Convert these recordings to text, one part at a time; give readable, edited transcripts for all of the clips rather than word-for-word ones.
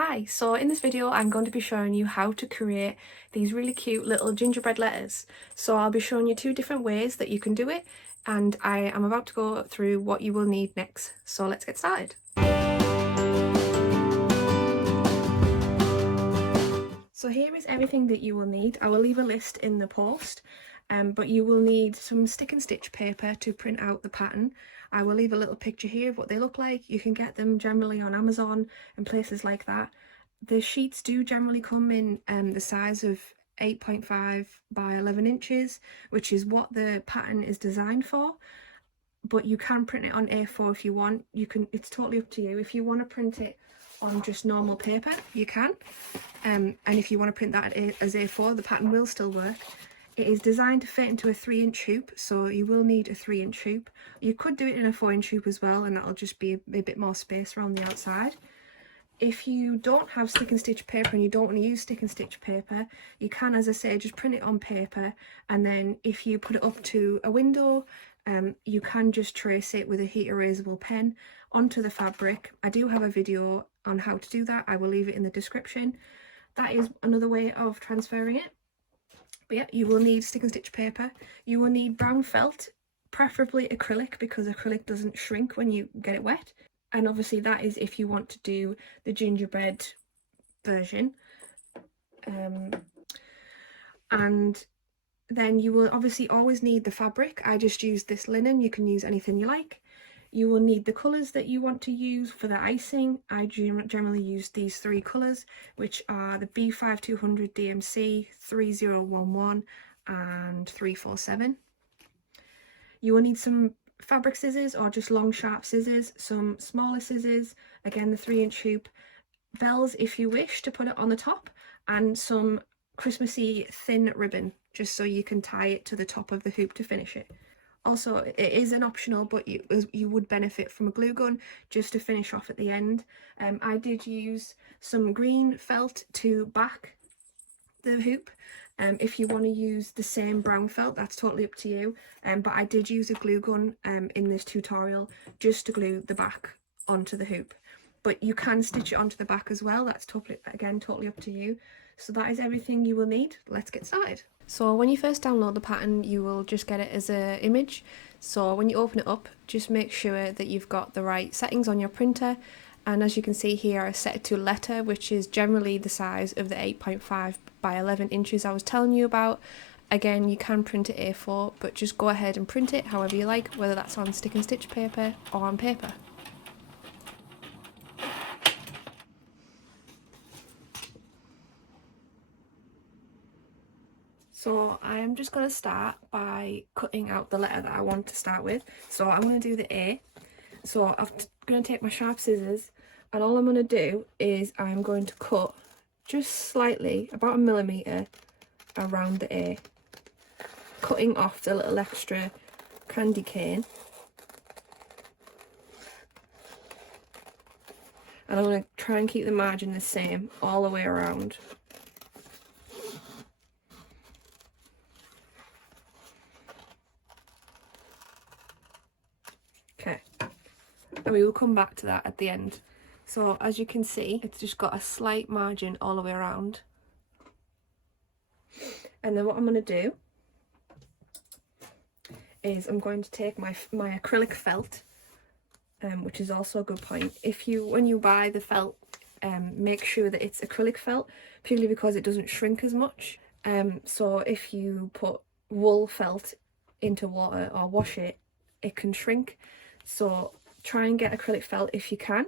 Hi, so in this video I'm going to be showing you how to create these really cute little gingerbread letters. So I'll be showing you two different ways that you can do it, and I am about to go through what you will need next. So let's get started. So here is everything that you will need. I will leave a list in the post, but you will need some stick and stitch paper to print out the pattern. I will leave a little picture here of what they look like. You can get them generally on Amazon and places like that. The sheets do generally come in the size of 8.5 by 11 inches, which is what the pattern is designed for. But you can print it on A4 if you want. It's totally up to you. If you want to print it on just normal paper, you can. And if you want to print that as A4, the pattern will still work. It is designed to fit into a 3-inch hoop, so you will need a 3-inch hoop. You could do it in a 4-inch hoop as well, and that'll just be a bit more space around the outside. If you don't have stick and stitch paper and you don't want to use stick and stitch paper, you can, as I say, just print it on paper, and then if you put it up to a window, you can just trace it with a heat erasable pen onto the fabric. I do have a video on how to do that. I will leave it in the description. That is another way of transferring it. But yeah, you will need stick and stitch paper. You will need brown felt, preferably acrylic, because acrylic doesn't shrink when you get it wet. And obviously that is if you want to do the gingerbread version. And then you will obviously always need the fabric. I just used this linen. You can use anything you like. You will need the colours that you want to use for the icing. I generally use these 3 colours, which are the B5200 DMC, 3011 and 347. You will need some fabric scissors or just long sharp scissors, some smaller scissors, again the 3-inch hoop, bells if you wish to put it on the top, and some Christmassy thin ribbon just so you can tie it to the top of the hoop to finish it. Also, it is an optional, but you would benefit from a glue gun just to finish off at the end. I did use some green felt to back the hoop. If you want to use the same brown felt, that's totally up to you. But I did use a glue gun in this tutorial just to glue the back onto the hoop. But you can stitch it onto the back as well. That's totally up to you. So that is everything you will need. Let's get started. So when you first download the pattern, you will just get it as an image. So when you open it up, just make sure that you've got the right settings on your printer. And as you can see here, I set it to letter, which is generally the size of the 8.5 by 11 inches I was telling you about. Again, you can print it A4, but just go ahead and print it however you like, whether that's on stick and stitch paper or on paper. So I am just going to start by cutting out the letter that I want to start with. So I'm going to do the A. So I'm going to take my sharp scissors, and all I'm going to do is I'm going to cut just slightly, about 1 millimetre around the A, cutting off the little extra candy cane. And I'm going to try and keep the margin the same all the way around. Okay, and we will come back to that at the end. So as you can see, it's just got a slight margin all the way around. And then what I'm going to do is I'm going to take my acrylic felt, which is also a good point. When you buy the felt, make sure that it's acrylic felt, purely because it doesn't shrink as much. So if you put wool felt into water or wash it, it can shrink. So try and get acrylic felt if you can.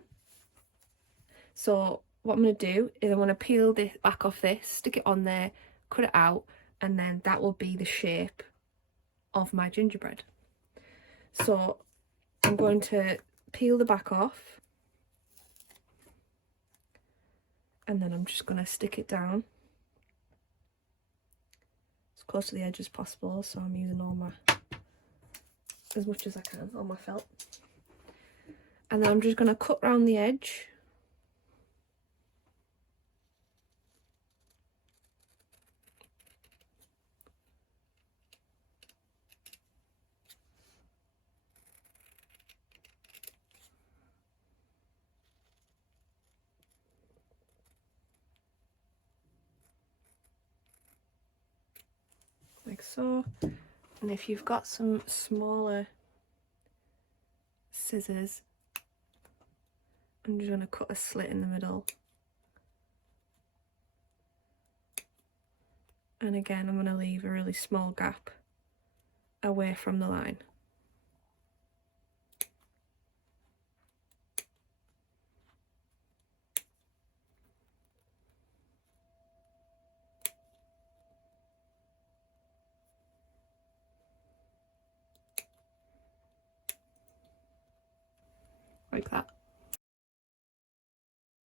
So what I'm going to do is I'm going to peel this back off this, stick it on there, cut it out, and then that will be the shape of my gingerbread. So I'm going to peel the back off, and then I'm just going to stick it down as close to the edge as possible. So I'm using as much as I can on my felt, and then I'm just going to cut around the edge. so. And if you've got some smaller scissors, I'm just going to cut a slit in the middle. And again, I'm going to leave a really small gap away from the line. Like that.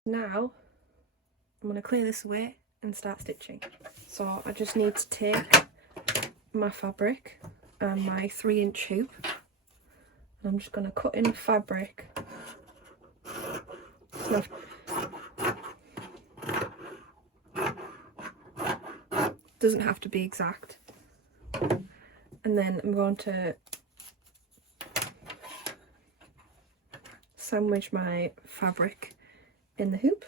Now I'm going to clear this away and start stitching. So I just need to take my fabric and my 3-inch hoop. I'm just going to cut in fabric. Doesn't have to be exact. And then I'm going to sandwich my fabric in the hoop.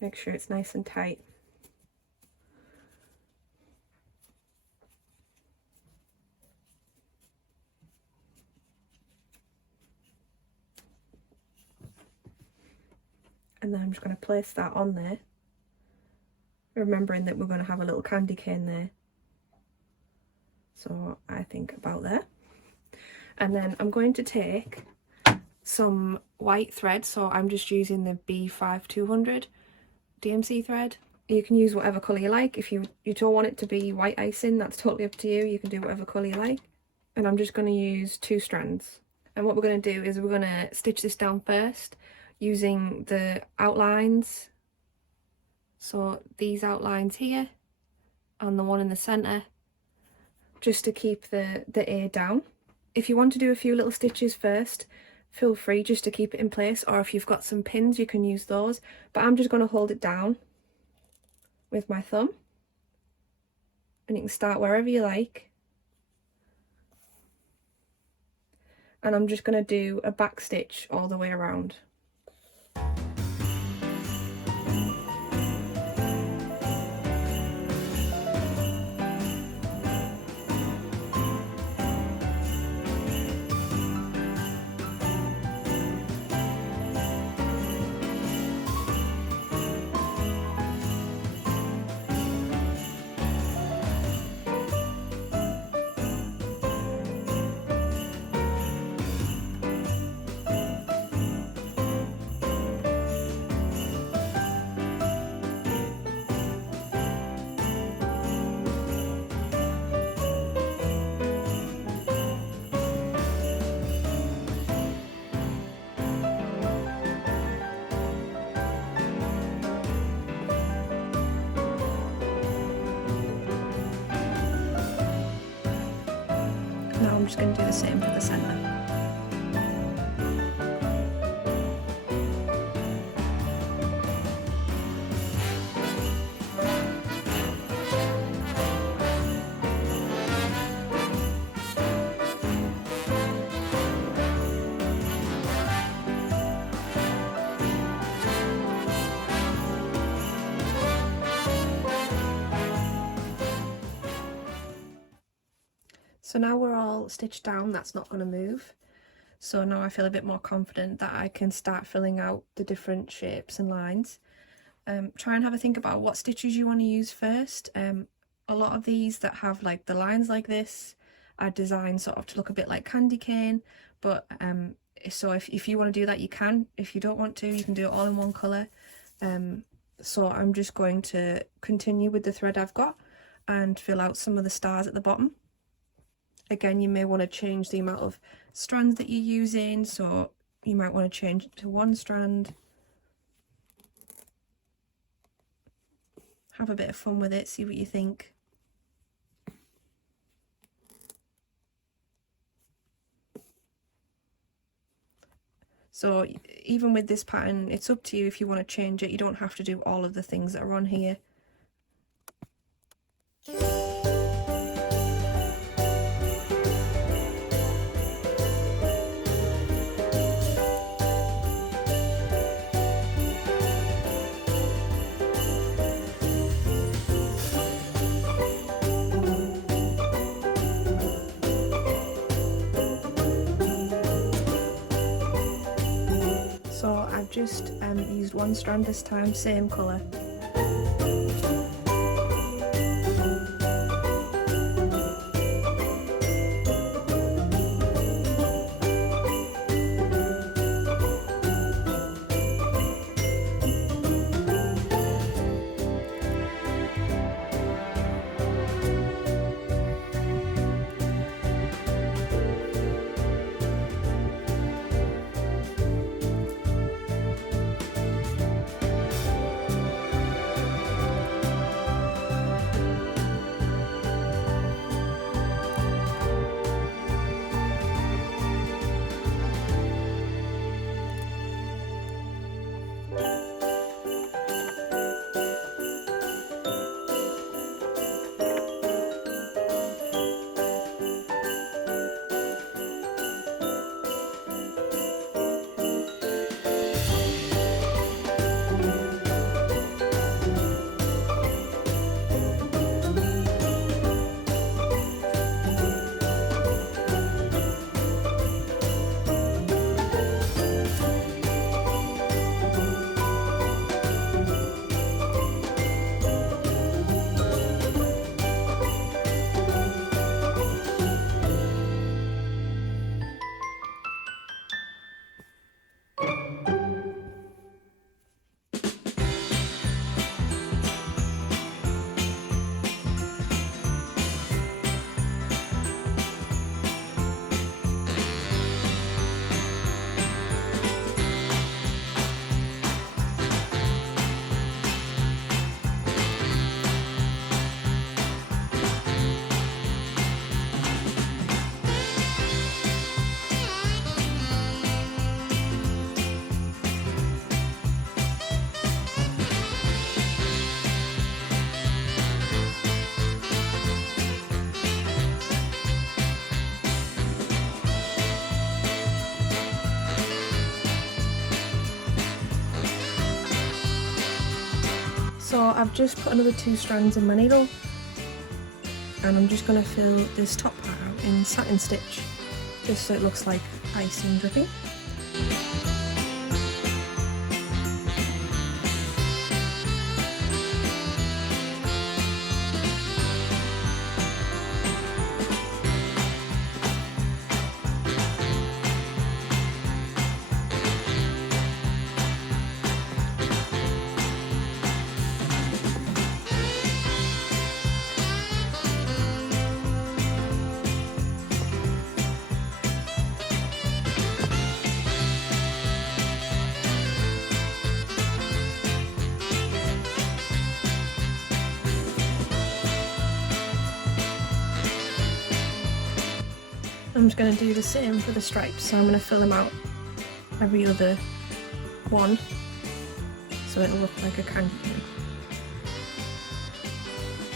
Make sure it's nice and tight. And then I'm just going to place that on there, remembering that we're going to have a little candy cane there. So I think about there. And then I'm going to take some white thread, so I'm just using the B5200 DMC thread. You can use whatever colour you like. If you don't want it to be white icing, that's totally up to you. You can do whatever colour you like. And I'm just going to use 2 strands. And what we're going to do is we're going to stitch this down first using the outlines. So these outlines here and the one in the centre, just to keep the A down. If you want to do a few little stitches first, feel free just to keep it in place, or if you've got some pins you can use those, but I'm just going to hold it down with my thumb, and you can start wherever you like. And I'm just going to do a back stitch all the way around. Now I'm just going to do the same for the centre. So now we're all stitched down, that's not going to move. So now I feel a bit more confident that I can start filling out the different shapes and lines. Try and have a think about what stitches you want to use first. A lot of these that have like the lines like this are designed sort of to look a bit like candy cane, but so if you want to do that you can. If you don't want to, you can do it all in one colour. So I'm just going to continue with the thread I've got and fill out some of the stars at the bottom. Again, you may want to change the amount of strands that you're using, so you might want to change it to 1 strand. Have a bit of fun with it, see what you think. So even with this pattern, it's up to you if you want to change it. You don't have to do all of the things that are on here. So I've just used one strand this time, same colour. So I've just put another 2 strands in my needle, and I'm just going to fill this top part out in satin stitch, just so it looks like icing dripping. I'm just going to do the same for the stripes, so I'm going to fill them out every other one, so it'll look like a candy cane,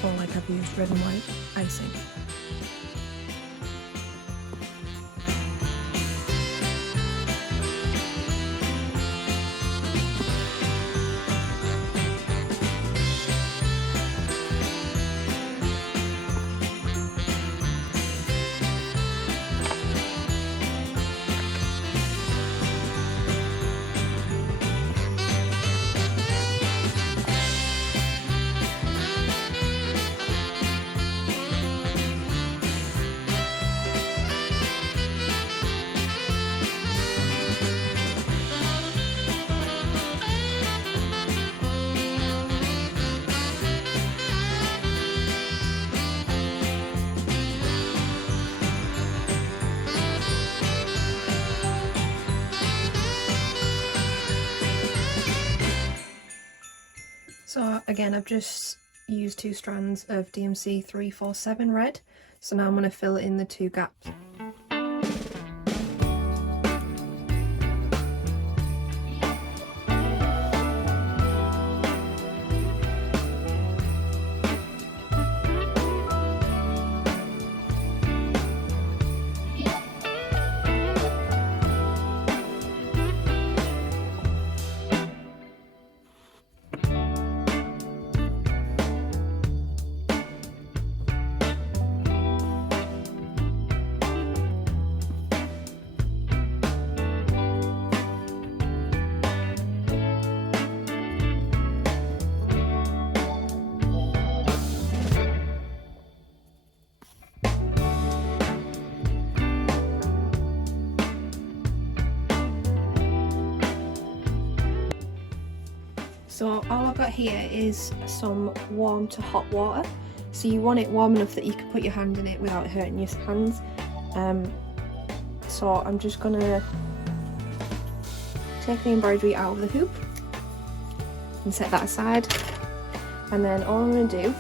or like I've used red and white icing. So again, I've just used 2 strands of DMC 347 red, so now I'm going to fill in the 2 gaps. So all I've got here is some warm to hot water. So you want it warm enough that you can put your hand in it without hurting your hands. So I'm just gonna take the embroidery out of the hoop and set that aside. And then all I'm gonna do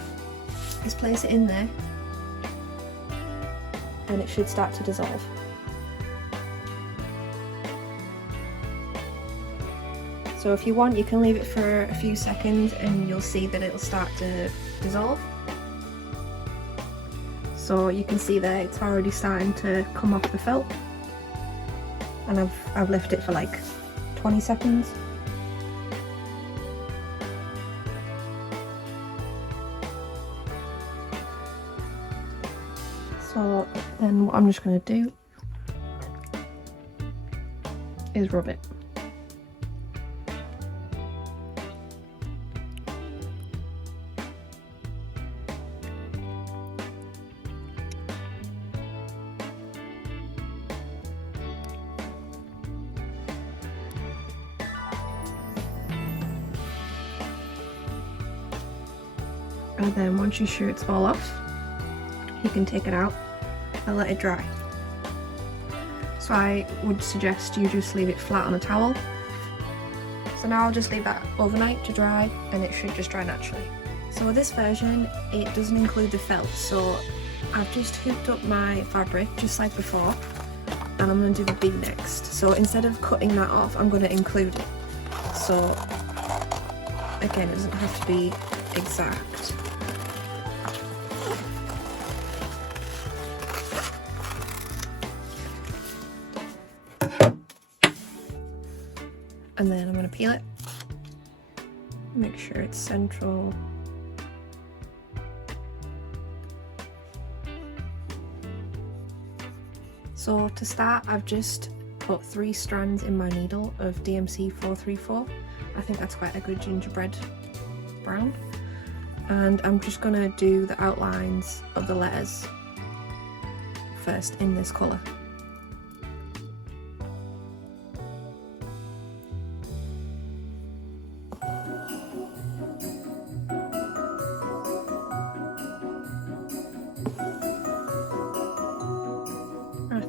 is place it in there and it should start to dissolve. So if you want, you can leave it for a few seconds and you'll see that it'll start to dissolve. So you can see there it's already starting to come off the felt, and I've left it for like 20 seconds. So then what I'm just going to do is rub it. And then once you're sure it's all off, you can take it out and let it dry. So I would suggest you just leave it flat on a towel. So now I'll just leave that overnight to dry and it should just dry naturally. So with this version, it doesn't include the felt, so I've just hooped up my fabric just like before, and I'm going to do the bee next. So instead of cutting that off, I'm going to include it. So again, it doesn't have to be exact. And then I'm going to peel it, make sure it's central. So to start, I've just put 3 strands in my needle of DMC 434. I think that's quite a good gingerbread brown. And I'm just going to do the outlines of the letters first in this colour.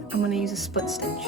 I'm going to use a split stitch.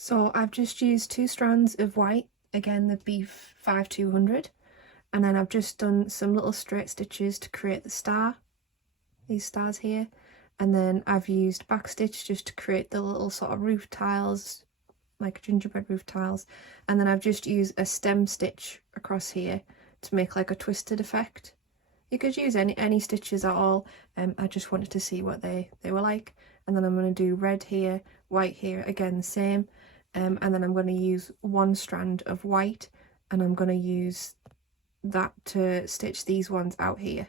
So I've just used 2 strands of white, again the Beef 5200, and then I've just done some little straight stitches to create the star, these stars here, and then I've used backstitch just to create the little sort of roof tiles, like gingerbread roof tiles, and then I've just used a stem stitch across here to make like a twisted effect, You could use any stitches at all. I just wanted to see what they were like. And then I'm going to do red here, white here, again the same. And then I'm going to use one strand of white, and I'm going to use that to stitch these ones out here.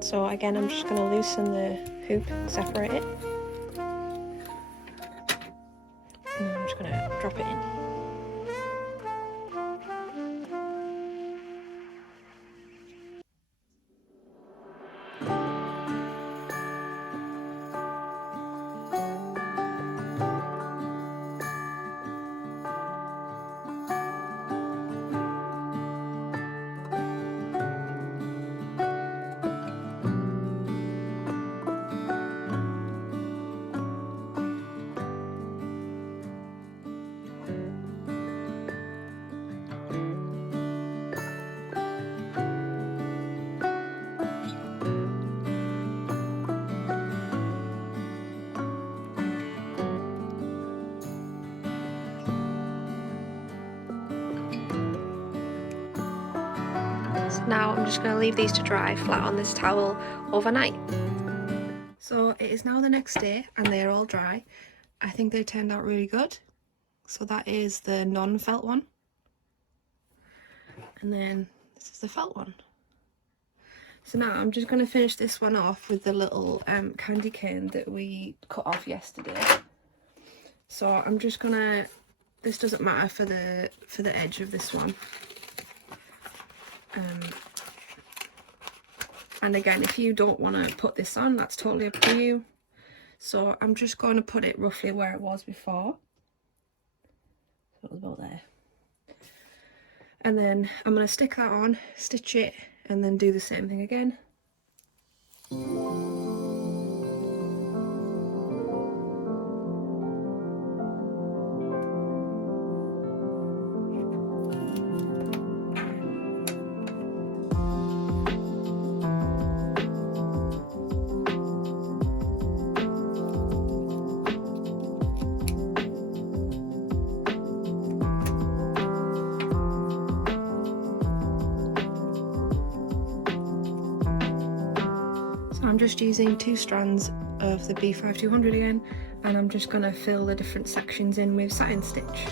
So again, I'm just going to loosen the hoop, separate it, and then I'm just going to drop it in. Now I'm just going to leave these to dry flat on this towel overnight. So it is now the next day and they're all dry. I think they turned out really good. So that is the non-felt one. And then this is the felt one. So now I'm just going to finish this one off with the little candy cane that we cut off yesterday. So I'm just going to, this doesn't matter for the edge of this one. And again, if you don't want to put this on, that's totally up to you. So I'm just going to put it roughly where it was before. So it was about there. And then I'm going to stick that on, stitch it, and then do the same thing again. just using 2 strands of the B5200 again, and I'm just going to fill the different sections in with satin stitch.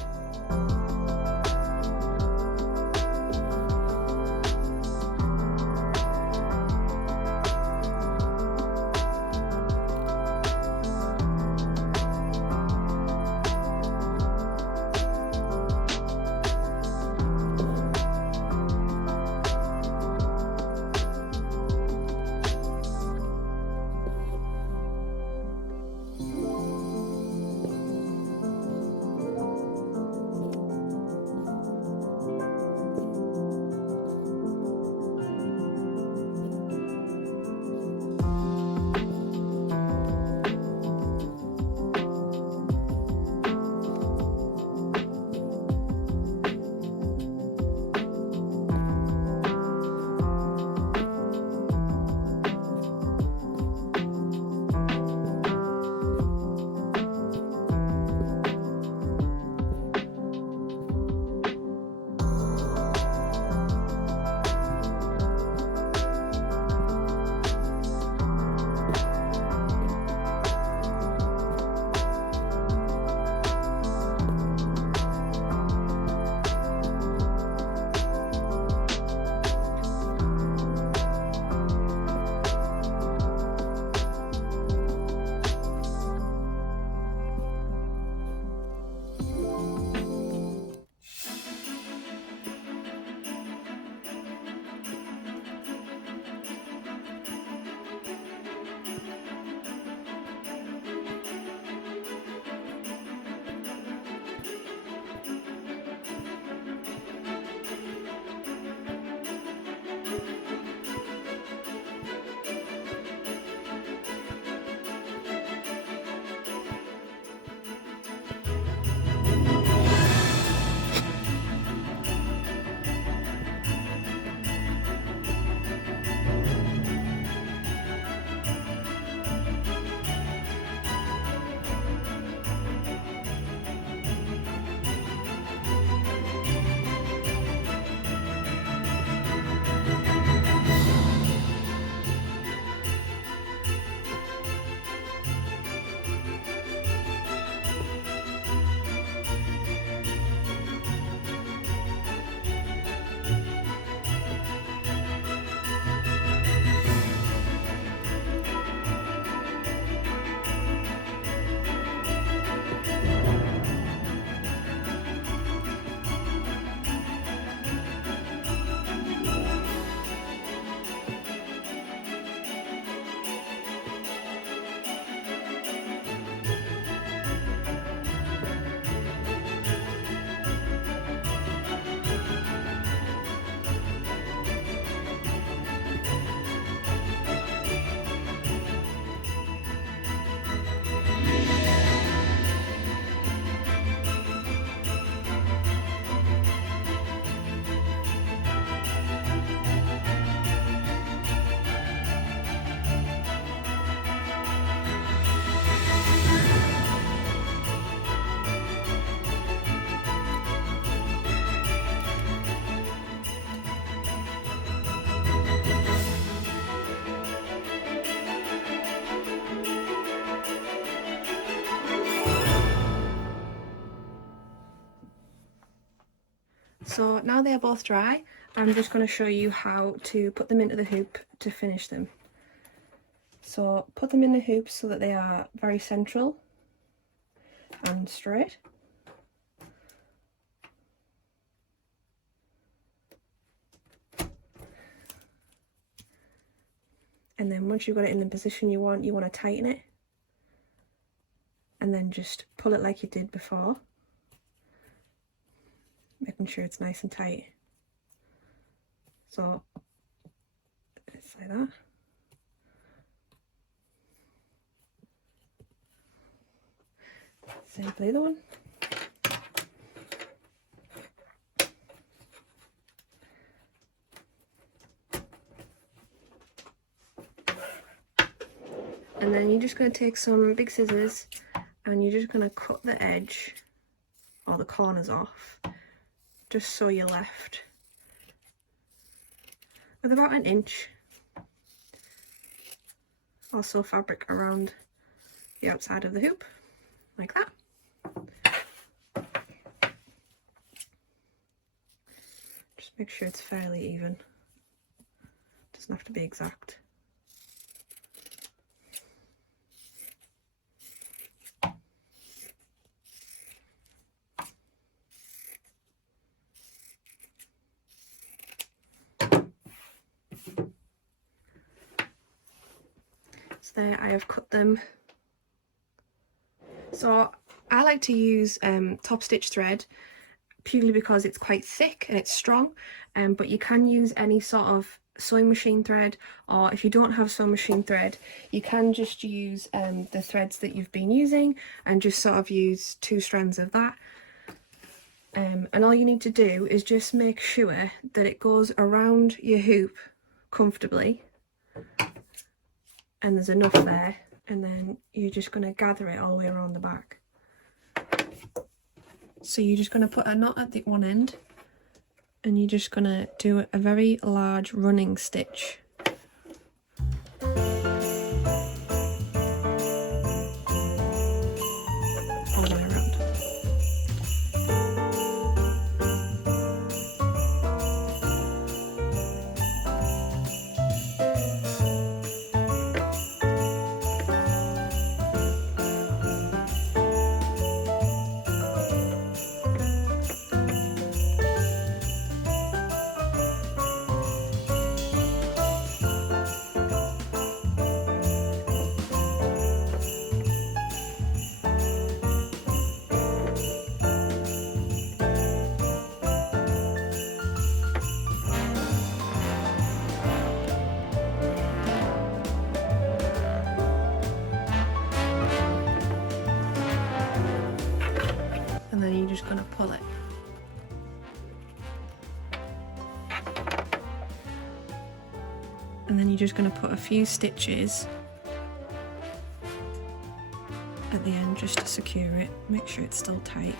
So now they're both dry, I'm just going to show you how to put them into the hoop to finish them. So put them in the hoop so that they are very central and straight. And then once you've got it in the position you want to tighten it. And then just pull it like you did before, making sure it's nice and tight. So it's like that. Same for the other one. And then you're just going to take some big scissors and you're just going to cut the edge or the corners off, just so you're left with about 1 inch or sew fabric around the outside of the hoop, like that. Just make sure it's fairly even. Doesn't have to be exact. So there I have cut them. So I like to use top stitch thread purely because it's quite thick and it's strong, but you can use any sort of sewing machine thread, or if you don't have sewing machine thread, you can just use the threads that you've been using and just sort of use 2 strands of that. And all you need to do is just make sure that it goes around your hoop comfortably and there's enough there, and then you're just going to gather it all the way around the back. So you're just going to put a knot at the one end and you're just going to do a very large running stitch. All the way around. And then you're just going to pull it. And then you're just going to put a few stitches at the end just to secure it. Make sure it's still tight.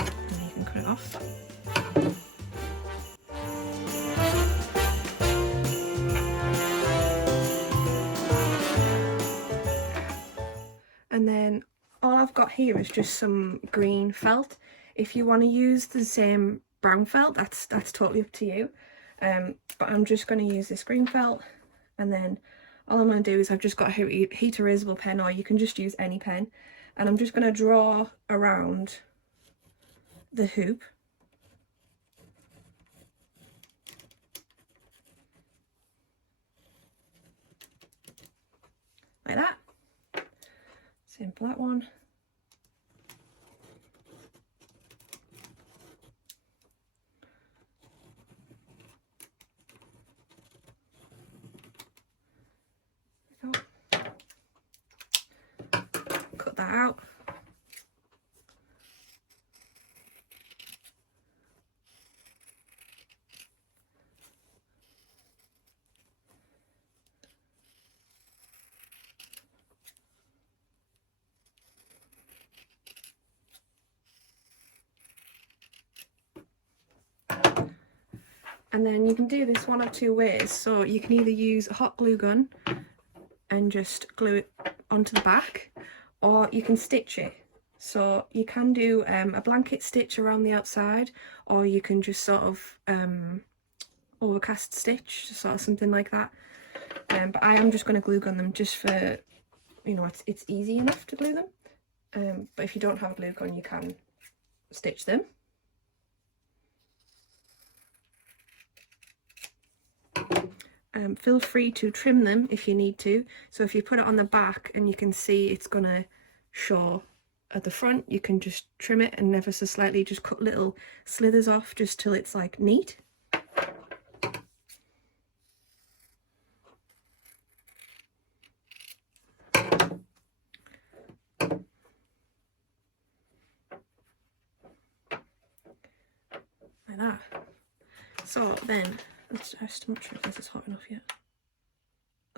And then you can cut it off. And then all I've got here is just some green felt. If you want to use the same brown felt, that's totally up to you. But I'm just going to use this green felt, and then all I'm going to do is I've just got a heat erasable pen, or you can just use any pen, and I'm just going to draw around the hoop. Like that. Same for that one. There we go. Cut that out. And then you can do this one of 2 ways. So you can either use a hot glue gun and just glue it onto the back, or you can stitch it. So you can do a blanket stitch around the outside, or you can just sort of overcast stitch, sort of something like that. But I am just going to glue gun them just for, you know, it's easy enough to glue them. But if you don't have a glue gun, you can stitch them. Feel free to trim them if you need to. So if you put it on the back and you can see it's gonna show at the front, you can just trim it and ever so slightly just cut little slithers off just till it's like neat. Like that. So then, I'm still not sure if this is hot enough yet.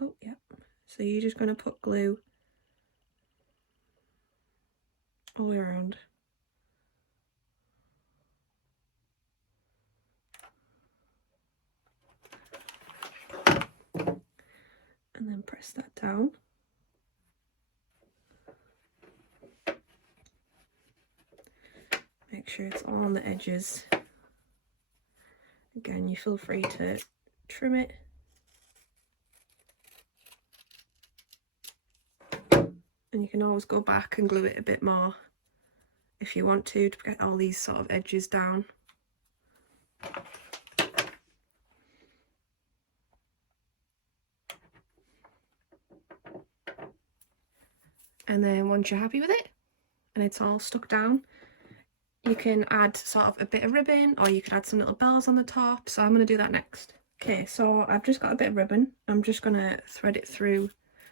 Oh, yeah. So you're just going to put glue all the way around. and then press that down. Make sure it's all on the edges. Again, you feel free to trim it. And you can always go back and glue it a bit more if you want to get all these sort of edges down. And then once you're happy with it and it's all stuck down, you can add sort of a bit of ribbon, or you could add some little bells on the top. So I'm going to do that next. Okay, so I've just got a bit of ribbon. I'm just going to thread it through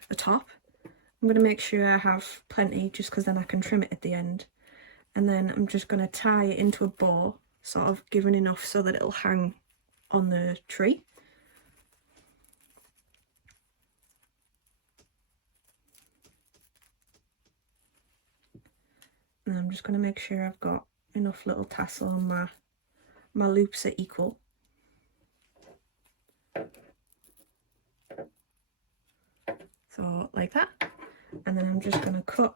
the top. I'm going to make sure I have plenty, just because then I can trim it at the end. And then I'm just going to tie it into a bow, sort of giving enough so that it'll hang on the tree. And I'm just going to make sure I've got enough little tassel on my loops are equal. So like that. And then I'm just going to cut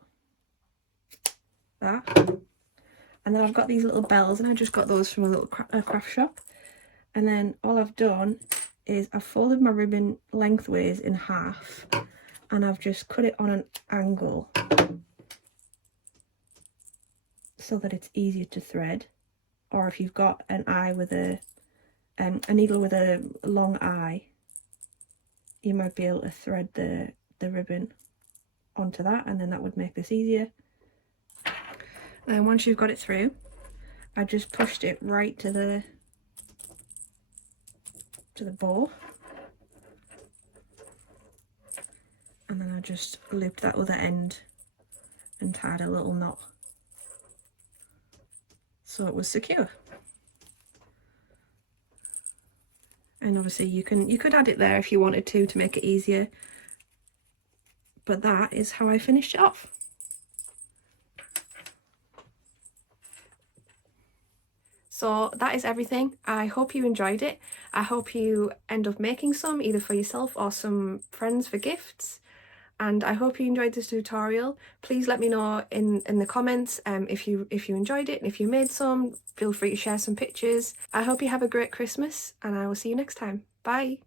that. And then I've got these little bells, and I just got those from a little craft shop. And then all I've done is I've folded my ribbon lengthways in half, and I've just cut it on an angle so that it's easier to thread. Or if you've got an eye with a needle with a long eye, you might be able to thread the ribbon onto that, and then that would make this easier. Then once you've got it through, I just pushed it right to the bow, and then I just looped that other end and tied a little knot so it was secure. And obviously you could add it there if you wanted to make it easier, but that is how I finished it off. So that is everything. I hope you enjoyed it. I hope you end up making some, either for yourself or some friends for gifts. And I hope you enjoyed this tutorial. Please let me know in the comments if you enjoyed it, and if you made some, feel free to share some pictures. I hope you have a great Christmas, and I will see you next time. Bye!